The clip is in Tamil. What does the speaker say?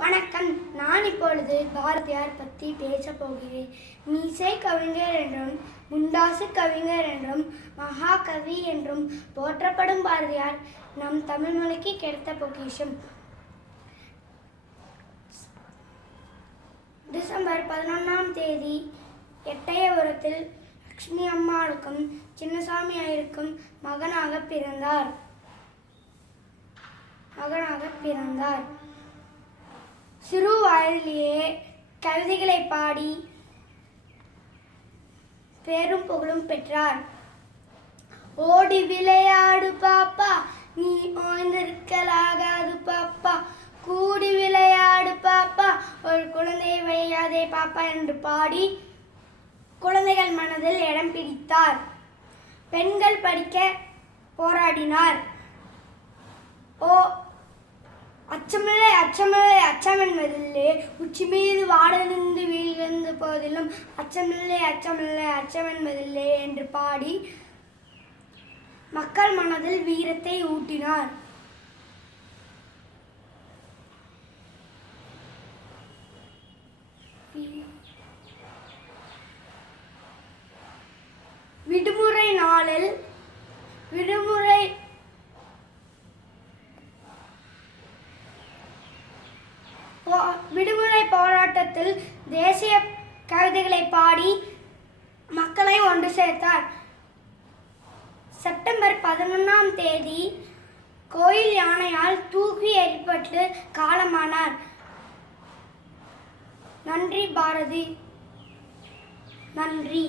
வணக்கம். நான் இப்பொழுது பாரதியார் பற்றி பேசப் போகிறேன். மீசை கவிஞர் என்றும் முண்டாசு கவிஞர் என்றும் மகாகவி என்றும் போற்றப்படும் பாரதியார் நம் தமிழ் மொழிக்கு கிடைத்த பொக்கிஷம். டிசம்பர் 11 எட்டயபுரத்தில் லட்சுமி அம்மாளுக்கும் சின்னசாமி ஐயருக்கும் மகனாக பிறந்தார். சிறு வயதிலேயே கவிதைகளை பாடி பேரும் புகழும் பெற்றார். ஓடி விளையாடு பாப்பா, நீ ஓய்ந்திருக்கலாகாது பாப்பா, கூடி விளையாடு பாப்பா, ஒரு குழந்தையை வையாதே பாப்பா என்று பாடி குழந்தைகள் மனதில் இடம் பிடித்தார். பெண்கள் படிக்க போராடினார். அச்சமில்லை அச்சமில்லை அச்சம் என்பதில்லை, உச்சி மீது வாடலிருந்து வீழ்ந்த போதிலும் அச்சமில்லை அச்சமில்லை அச்சம் என்பதில்லை என்று பாடி மக்கள் மனதில் வீரத்தை ஊட்டினார். விடுமுறை நாளில் விடுமுறை போராட்டத்தில் தேசிய கவிதைகளை பாடி மக்களை ஒன்று சேர்த்தார். செப்டம்பர் 11 கோயில் யானையால் தூக்கி எறியப்பட்டு காலமானார். நன்றி பாரதி, நன்றி.